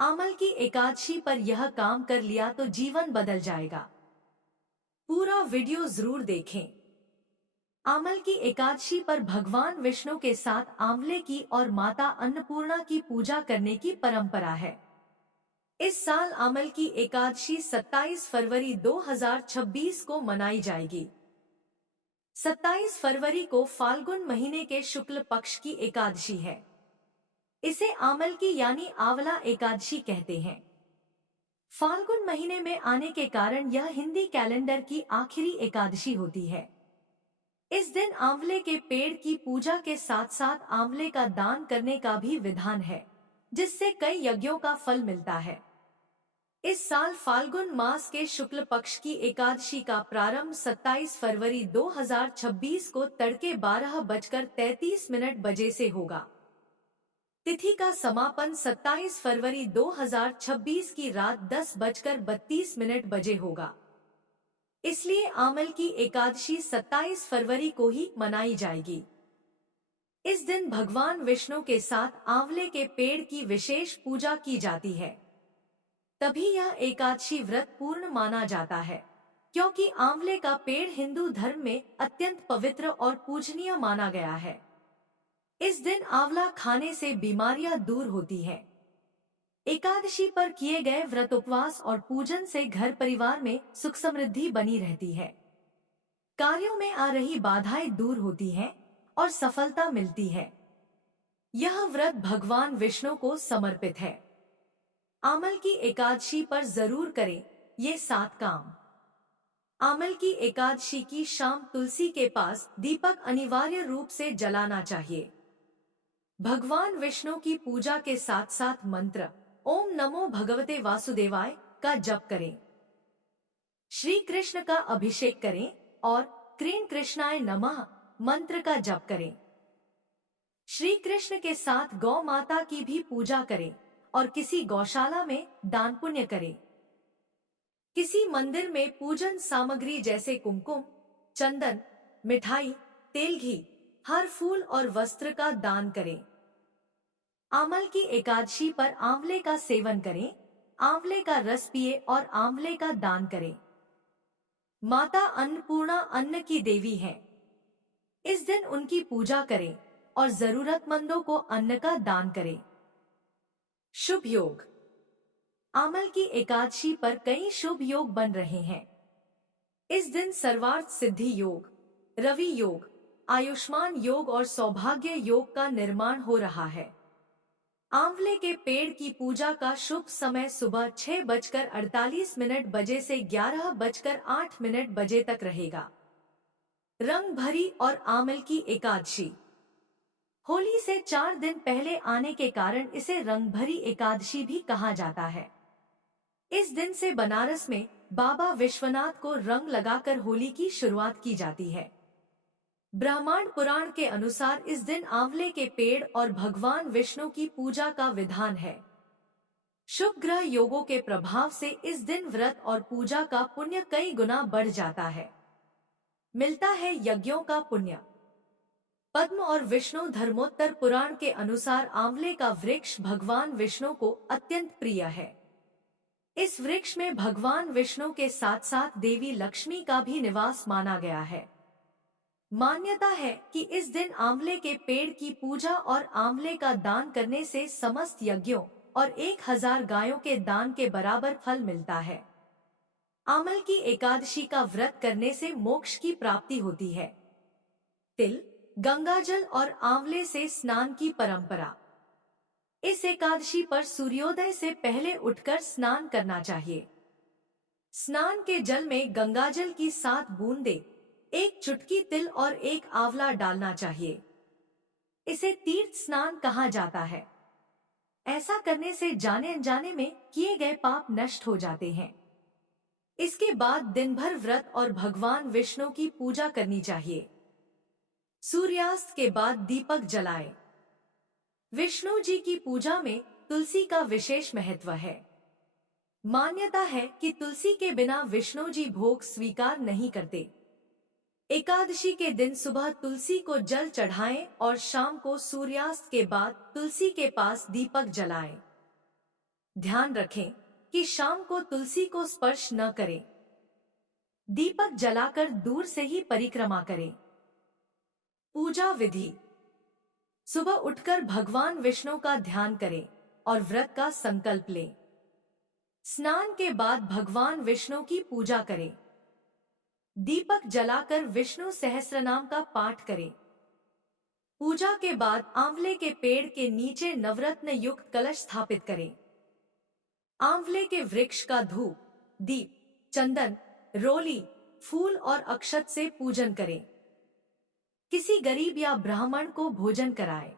आमल की एकादशी पर यह काम कर लिया तो जीवन बदल जाएगा। पूरा वीडियो जरूर देखें। आमल की एकादशी पर भगवान विष्णु के साथ आंवले की और माता अन्नपूर्णा की पूजा करने की परंपरा है। इस साल आमल की एकादशी 27 फरवरी 2026 को मनाई जाएगी। 27 फरवरी को फाल्गुन महीने के शुक्ल पक्ष की एकादशी है। इसे आमल की यानी आंवला एकादशी कहते हैं। फाल्गुन महीने में आने के कारण यह हिंदी कैलेंडर की आखिरी एकादशी होती है। इस दिन आंवले के पेड़ की पूजा के साथ साथ आंवले का दान करने का भी विधान है, जिससे कई यज्ञों का फल मिलता है। इस साल फाल्गुन मास के शुक्ल पक्ष की एकादशी का प्रारंभ 27 फरवरी 2026 को तड़के 12:33 बजे से होगा। तिथि का समापन 27 फरवरी 2026 की रात 10:32 बजे होगा। इसलिए आमल की एकादशी 27 फरवरी को ही मनाई जाएगी। इस दिन भगवान विष्णु के साथ आंवले के पेड़ की विशेष पूजा की जाती है। तभी यह एकादशी व्रत पूर्ण माना जाता है, क्योंकि आंवले का पेड़ हिंदू धर्म में अत्यंत पवित्र और पूजनीय माना गया है। इस दिन आंवला खाने से बीमारियां दूर होती हैं। एकादशी पर किए गए व्रत उपवास और पूजन से घर परिवार में सुख समृद्धि बनी रहती है। कार्यों में आ रही बाधाएं दूर होती हैं और सफलता मिलती है। यह व्रत भगवान विष्णु को समर्पित है। आमल की एकादशी पर जरूर करें ये 7 काम। आमल की एकादशी की शाम तुलसी के पास दीपक अनिवार्य रूप से जलाना चाहिए। भगवान विष्णु की पूजा के साथ साथ मंत्र ओम नमो भगवते वासुदेवाय का जप करें। श्री कृष्ण का अभिषेक करें और क्रीं कृष्णाय नमः मंत्र का जप करें। श्री कृष्ण के साथ गौ माता की भी पूजा करें और किसी गौशाला में दान पुण्य करें। किसी मंदिर में पूजन सामग्री जैसे कुमकुम, चंदन, मिठाई, तेल, घी, हर फूल और वस्त्र का दान करें। आमल की एकादशी पर आंवले का सेवन करें, आंवले का रस पिए और आंवले का दान करें। माता अन्नपूर्णा अन्न की देवी है। इस दिन उनकी पूजा करें और जरूरतमंदों को अन्न का दान करें। शुभ योग। आमल की एकादशी पर कई शुभ योग बन रहे हैं। इस दिन सर्वार्थ सिद्धि योग, रवि योग, आयुष्मान योग और सौभाग्य योग का निर्माण हो रहा है। आंवले के पेड़ की पूजा का शुभ समय सुबह 6:48 बजे से 11:08 बजे तक रहेगा। रंग भरी और आमल की एकादशी होली से 4 दिन पहले आने के कारण इसे रंग भरी एकादशी भी कहा जाता है। इस दिन से बनारस में बाबा विश्वनाथ को रंग लगाकर होली की शुरुआत की जाती है। ब्रह्मांड पुराण के अनुसार इस दिन आंवले के पेड़ और भगवान विष्णु की पूजा का विधान है। शुभ ग्रह योगों के प्रभाव से इस दिन व्रत और पूजा का पुण्य कई गुना बढ़ जाता है। मिलता है यज्ञों का पुण्य। पद्म और विष्णु धर्मोत्तर पुराण के अनुसार आंवले का वृक्ष भगवान विष्णु को अत्यंत प्रिय है। इस वृक्ष में भगवान विष्णु के साथ साथ देवी लक्ष्मी का भी निवास माना गया है। मान्यता है कि इस दिन आंवले के पेड़ की पूजा और आंवले का दान करने से समस्त यज्ञों और 1000 गायों के दान के बराबर फल मिलता है। आमल की एकादशी का व्रत करने से मोक्ष की प्राप्ति होती है। तिल, गंगाजल और आंवले से स्नान की परंपरा। इस एकादशी पर सूर्योदय से पहले उठकर स्नान करना चाहिए। स्नान के जल में गंगाजल की 7 बूंदें, 1 चुटकी तिल और 1 आंवला डालना चाहिए। इसे तीर्थ स्नान कहा जाता है। ऐसा करने से जाने अनजाने में किए गए पाप नष्ट हो जाते हैं। इसके बाद दिन भर व्रत और भगवान विष्णु की पूजा करनी चाहिए। सूर्यास्त के बाद दीपक जलाएं। विष्णु जी की पूजा में तुलसी का विशेष महत्व है। मान्यता है कि तुलसी के बिना विष्णु जी भोग स्वीकार नहीं करते। एकादशी के दिन सुबह तुलसी को जल चढ़ाएं और शाम को सूर्यास्त के बाद तुलसी के पास दीपक जलाएं। ध्यान रखें कि शाम को तुलसी को स्पर्श न करें। दीपक जलाकर दूर से ही परिक्रमा करें। पूजा विधि। सुबह उठकर भगवान विष्णु का ध्यान करें और व्रत का संकल्प लें। स्नान के बाद भगवान विष्णु की पूजा करें। दीपक जलाकर विष्णु सहस्त्रनाम का पाठ करें। पूजा के बाद आंवले के पेड़ के नीचे नवरत्न युक्त कलश स्थापित करें। आंवले के वृक्ष का धूप, दीप, चंदन, रोली, फूल और अक्षत से पूजन करें। किसी गरीब या ब्राह्मण को भोजन कराएं।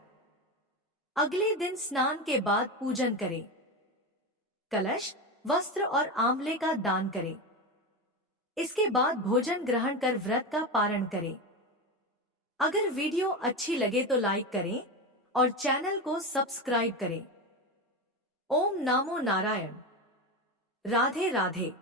अगले दिन स्नान के बाद पूजन करें। कलश, वस्त्र और आंवले का दान करें। इसके बाद भोजन ग्रहण कर व्रत का पारण करें। अगर वीडियो अच्छी लगे तो लाइक करें और चैनल को सब्सक्राइब करें। ओम नमो नारायण। राधे राधे।